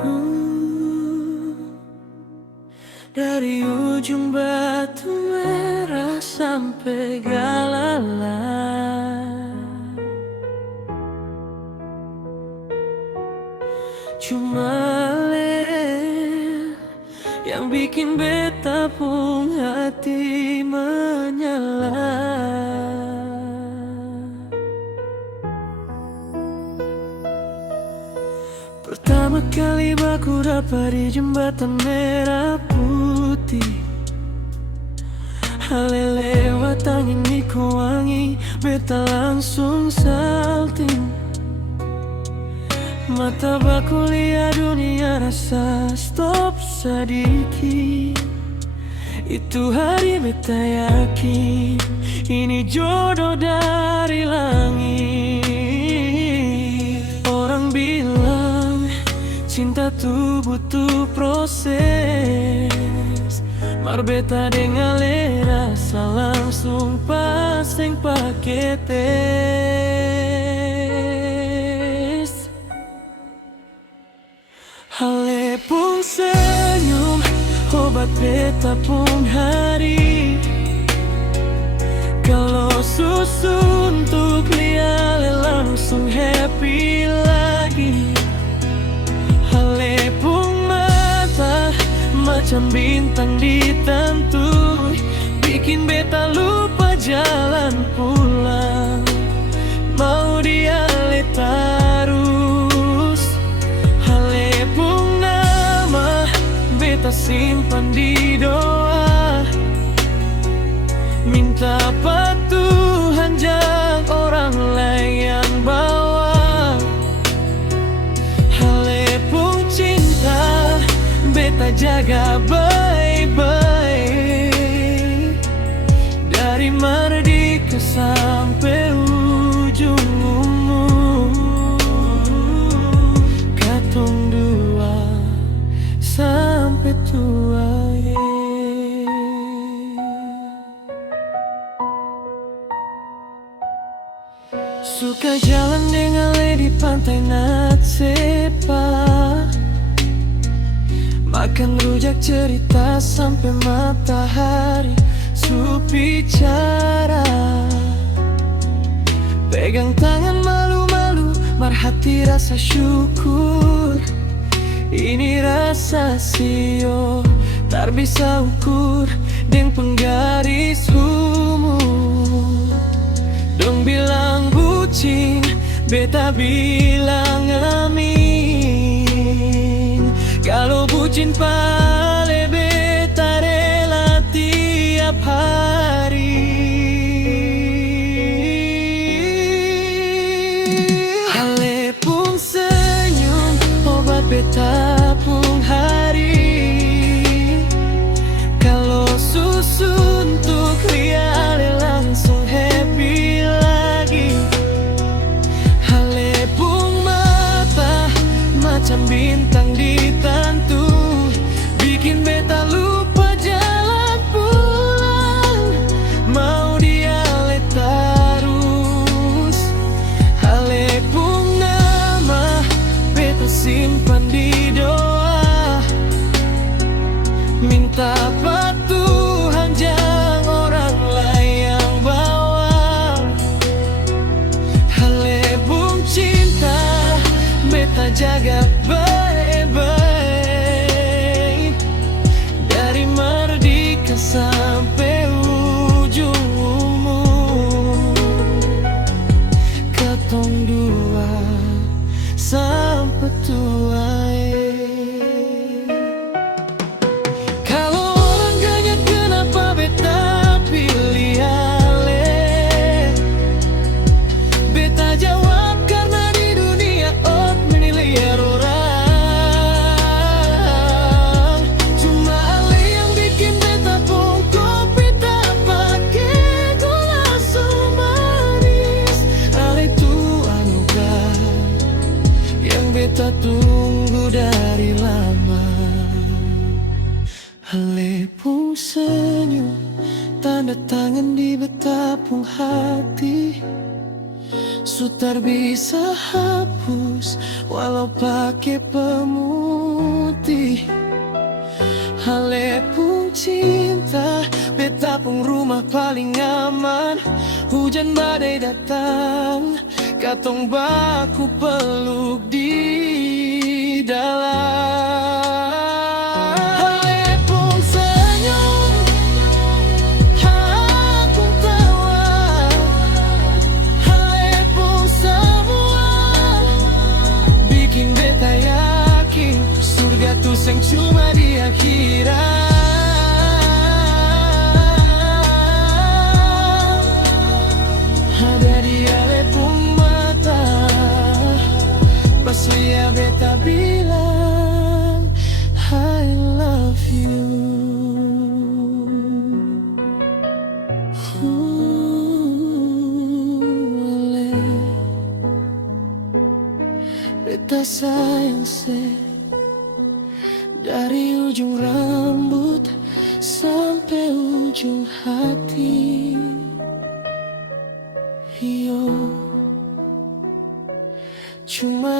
Hmm, Dari ujung batu merah sampai Galala, cuma le yang bikin beta pun hati menyala. Pertama kali baku dapat di jembatan merah putih, hale lewat angin di wangi, beta langsung salting. Mata baku lihat dunia, rasa stop sedikit. Itu hari beta yakin ini jodoh dari langit. Orang bilang cinta tuh butuh proses, mar beta dengan rasa langsung pasang pakai tes. Hale pun senyum, obat beta pun hari. Kalau suntuk liale langsung happy lagi. Hale pun mata macam bintang di tantui, bikin beta lupa jalan pulang. Mau diale tarus, hale pun nama beta simpan di doa. Minta apa Tuhan jangan orang lain yang bawa. Hale pun cinta beta jaga baik-baik, dari Mardika sampai ujung umur. Katong dua sampai tua. Suka jalan dengan le di pantai Natsepa, makan rujak cerita sampai matahari su bicara. Pegang tangan malu-malu, mar hati rasa syukur. Ini rasa sio tak bisa ukur deng penggaris umur. Dong bilang bucin, beta bilang amin. Kalau bucin pale beta rela tiap hari. Hale pun senyum, obat beta pun hari. Kalau suntuk liale langsung happy lagi. Hale pun mata macam bintang di tantu, bikin beta lupa jalan pulang. Mau diale tarus, hale pun nama beta simpan di doa. Minta apa Tuhan jangan orang lain yang bawa. Hale pun cinta beta jaga baik-baik, dari Mardika sampai ujung umur. Katong dua sampai tua. Kalau orang ganya kenapa beta pilih hale, beta jawab karena di dunia ot menilai orang. Cuma hale yang bikin beta pun kopi tak pakai gula so manis. Hale itu anugerah yang beta tunggu dari lama. Hale pun senyum, tanda tangan di beta pun hati. Sutar bisa hapus walau pakai pemutih. Halepung cinta, beta pun rumah paling aman. Hujan badai datang, katong baku peluk di dalam. Halepung senyum, hakung tawa. Halepung semua, bikin beta yakin surga tuh yang cuma di akhirat. Ada di Halepung mata, pas lihat beta bilang I love you. Ale, beta sayang se, dari ujung rambut sampai ujung hati. Yo, cuma